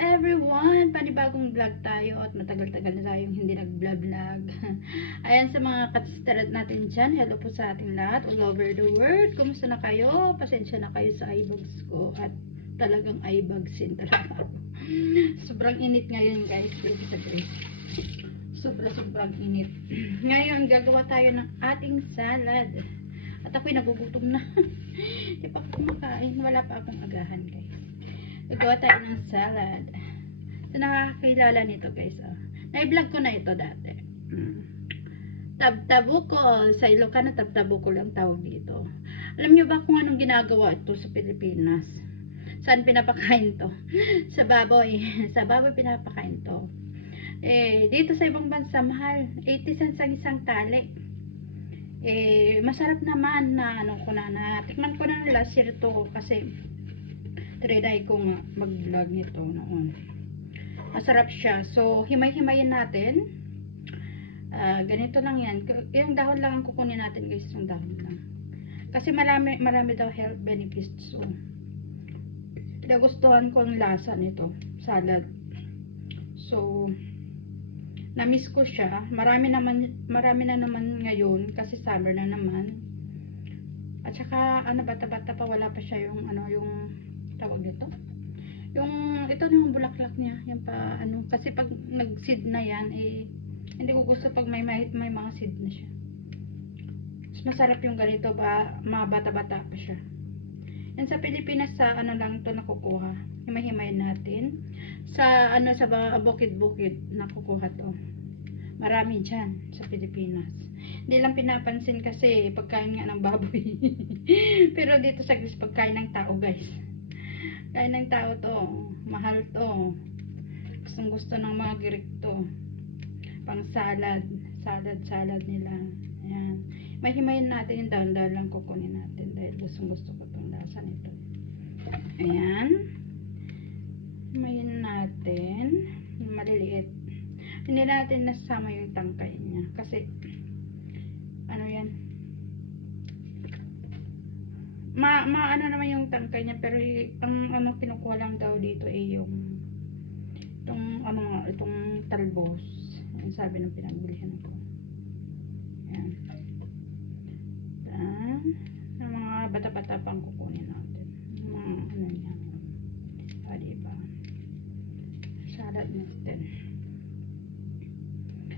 everyone! Panibagong vlog tayo at matagal-tagal na tayong hindi nag-vlog. Ayan sa mga katsistarat natin dyan. Hello po sa ating lahat all over the world. Kumusta na kayo? Pasensya na kayo sa eyebags ko at talagang eyebagsin talaga ako. Sobrang init ngayon guys. Sobrang init. Ngayon gagawa tayo ng ating salad. At ako'y nagugutom na. Di pa ako kumakain. Wala pa akong agahan guys. Gagawa tayo ng salad. So, nakakilala nito guys. Oh. Na-vlog ko na ito dati. Tabtabukol. Sa Ilocano, tabtabukol ang tawag dito. Alam nyo ba kung anong ginagawa ito sa Pilipinas? Saan pinapakain to? Sa baboy. Sa baboy pinapakain to. Dito sa ibang bansa, mahal. 80 cents ang isang tali. Masarap naman na tikman ko na last year to kasi try ko nga mag-vlog nito noon. Masarap siya. So, himay-himayin natin. Ganito lang yan. Yung dahon lang ang kukunin natin guys. Yung dahon lang. Kasi marami daw health benefits. So, pinagustuhan ko ang lasa nito. Salad. So, na-miss ko siya. Marami na naman ngayon. Kasi summer na naman. At saka, bata-bata pa. Wala pa siya yung, yung tawag nito. Ito yung bulaklak niya. Yung pa, kasi pag nag-seed na yan, hindi ko gusto pag may mga seed na siya. Mas masarap yung ganito ba, mga bata-bata pa siya. Yan sa Pilipinas, sa lang ito nakukuha. Himay-himayin natin. Sa, sa bukid-bukid nakukuha to. Marami dyan sa Pilipinas. Hindi lang pinapansin kasi pagkain nga ng baboy. Pero dito sa guys, pagkain ng tao guys. Kain ng tao to. Mahal to. Gustong gusto ng mga girik to. Pang salad. Salad nila. Ayan. Mahimayin natin yung daon-daon lang kukunin natin. Dahil gustong gusto ko itong lasa nito. Ayan. Himayin natin. Maliliit. Hindi natin nasama yung tangkay niya. Kasi, yan. Naman yung tangkay niya, pero ang kinukuha lang daw dito itong talbos. Ang sabi ng pinagbilihan ko. Ayan. Ang mga bata-bata pang kukunin natin. Mga niya. Diba? Salad natin.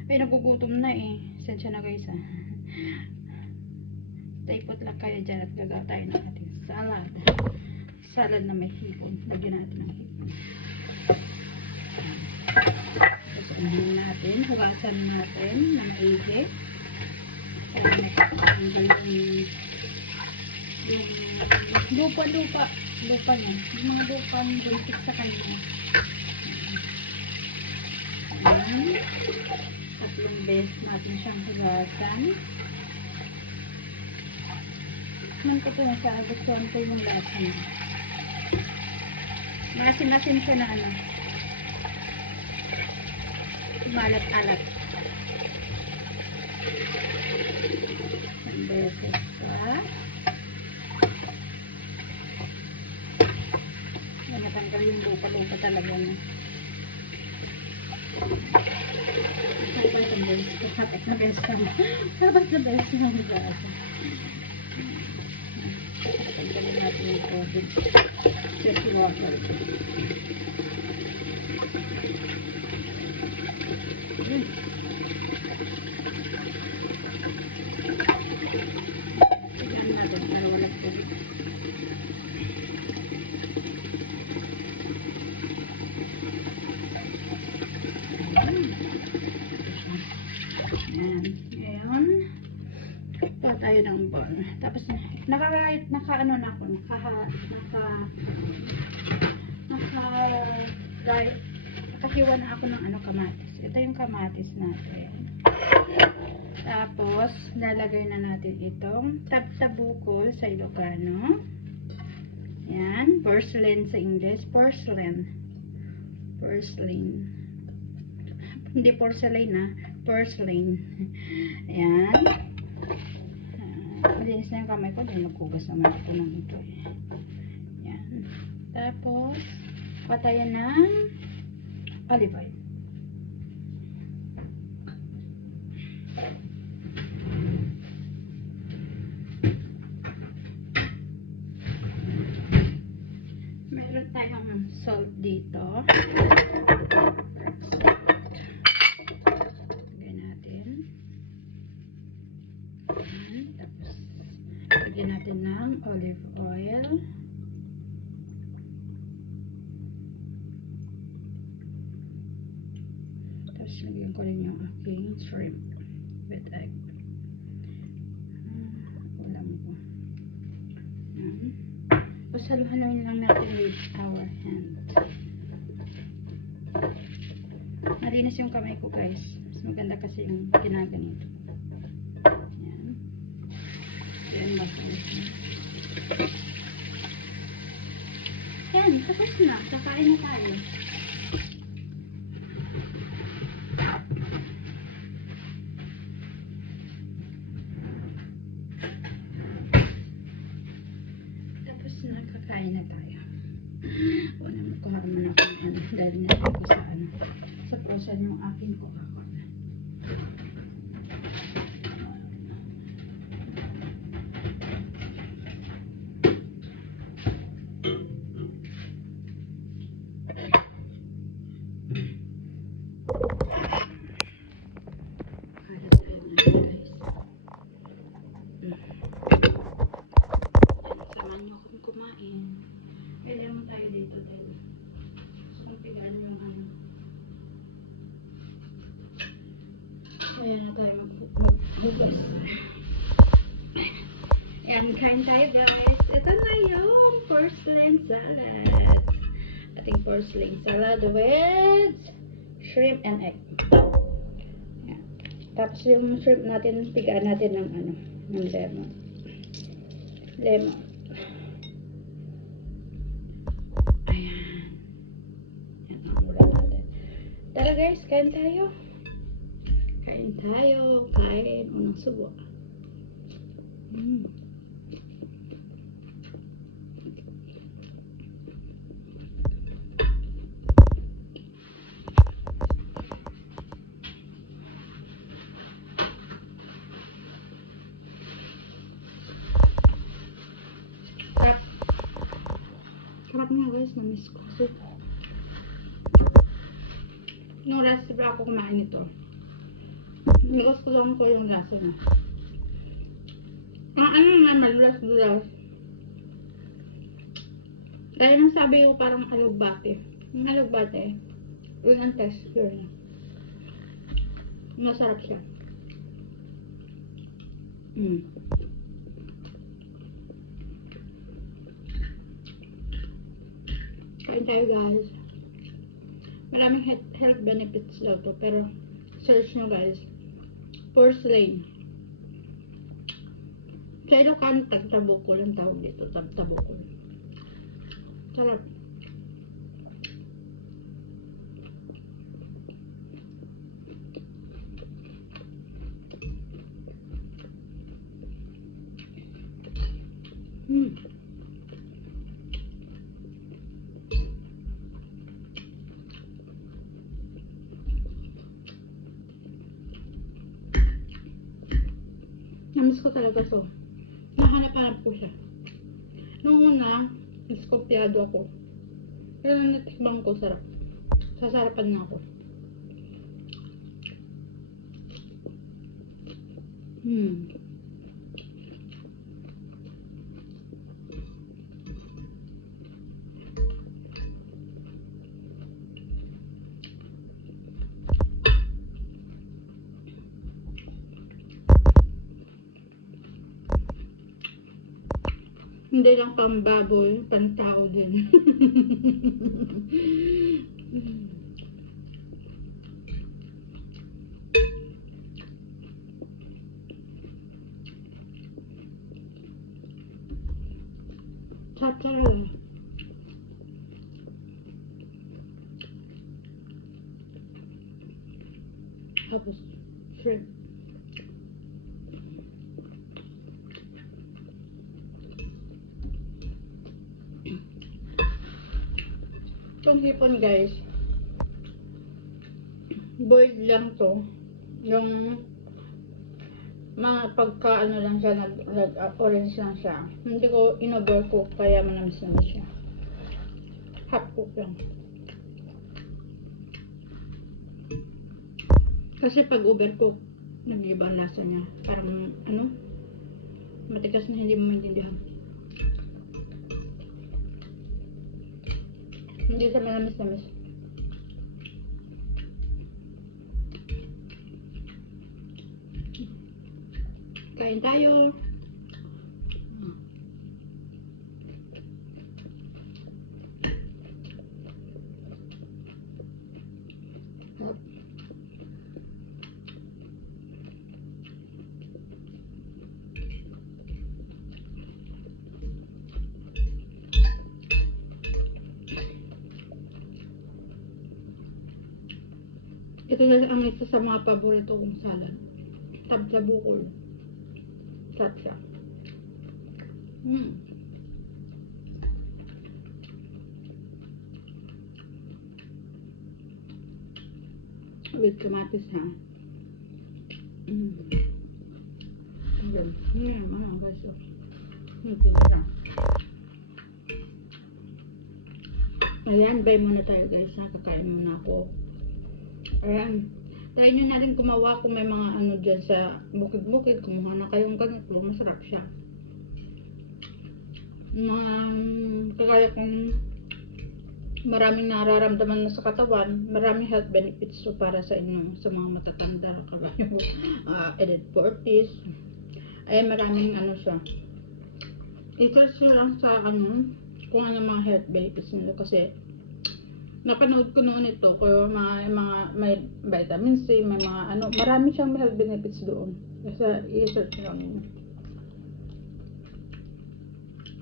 Ay, nagugutom na Sensya na guys Stay put lang kayo dyan at gagawa tayo ng ating salad. Salad na may hipon. Lagyan natin ng hipon. Tapos unahin natin. Hugasan natin na maigi. Para nakakanggal yung lupa niya. Yung mga lupang buntik sa kanya. Ayan. Tatlong beses natin siyang hugasan. Nang ko ito nasa gustuhan ko yung lasa niya. Masin-masin siya na malat-alat. Ang beses pa. Natanggal yung lupa talaga na. Sabat na beses na hugasan. Tanggalin natin yung tubig. Just water. Tignan natin para walang tubig. Ngayon tayo ng bowl. Tapos nakahiwa na ako ng kamatis. Ito yung kamatis natin. Tapos lalagay na natin itong tabtabukol sa Ilocano. Yan, porcelain sa English, porcelain. Hindi porcelain porcelain. Ayan. Malinis na yung kamay ko dahil nagkugas naman ako ng ito. Yan. Tapos patayan ng olive oil. Meron tayong salt dito. Lagyan natin. Ayan. Tapos, lagyan natin ng olive oil. Tapos, lagyan ko rin yung aking shrimp with egg. Ulam ko. Ayan. Tapos, haluhaluin lang natin with our hand. Malinis yung kamay ko, guys. Mas maganda kasi yung ginaganito. Ayan. Ayan, masulit na. Ayan, tapos na. Kakain na tayo. Tapos na, kakain na tayo. Una, magkuha naman ako ng ano. Dahil natin ko sa ano. Sa prosan yung aking Coca-Cola. Samahan niyo akong kumain. Kailan mo tayo dito din. So, pigaan yung ano. Kaya na tayo maghugas. Ayan, kain tayo guys. Ito na yung porcelain salad. Ating porcelain salad with shrimp and egg. Ayan. Tapos yung shrimp natin, pigaan natin ng ano, ng lemon. Lemon. Ayan. Yan ang ulam natin. Tara guys, kain tayo. Kain tayo. Kain. Unang subo. Sarap. Sarap nga guys. Namiss ko. So, nung last ba ako kumain ito, nilos ko lang ko yung lasa niya. Ano nga, malulas-lulas. Kaya nang sabi ko parang alugbate. Yung alugbate, yun ang texture niya. Masarap siya. Kain tayo guys. Maraming health benefits daw to, pero search nyo guys. Porcelain. Sa Ilocano, tabukol ang tawag dito. Tabukol. Sarap. Namiss ko talaga to. Nahanap-hanap ko siya. Noong una, naskopyado ako. Pero natikbang ko, sarap. Sasarapan na ako. Hindi lang pang baboy, pang tao din. Sarap talaga. Tapos, shrimp. Itong hipon guys, boiled lang to. Yung mga pagka ano lang siya, orange lang siya. Hindi ko in-overcook kaya manamis naman siya. Half cook lang. Kasi pag overcook, nag-iba ang lasa niya. Parang ano, matigas na hindi mo maintindihan. Hindi siya manamis-namis. Kain tayo. Ito na ang isa sa mga paborito kong salad. Tabla-bukol. Sarap siya. With kamatis ha. Ayan. Ayan, guys. Ito na. Ayan, bye muna tayo guys. Nakakain muna ako. Ayan. Try nyo na rin kumawa kung may mga ano dyan sa bukid-bukid. Kumuha na kayong ganito. Masarap siya. Kagaya kung maraming nararamdaman na sa katawan, maraming health benefits so para sa inyo, sa mga matatanda, kagaya edad 40s. Ay maraming ano siya. I-search nyo lang sa ano, kung ano mga health benefits nito kasi napanood ko noon ito kung may vitamin C, may mga ano, marami siyang health benefits doon. Kasi i-search nyo lang.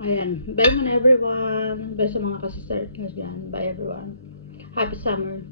Ayan. Bye muna everyone. Bye sa mga kasisart na dyan. Bye everyone. Happy summer.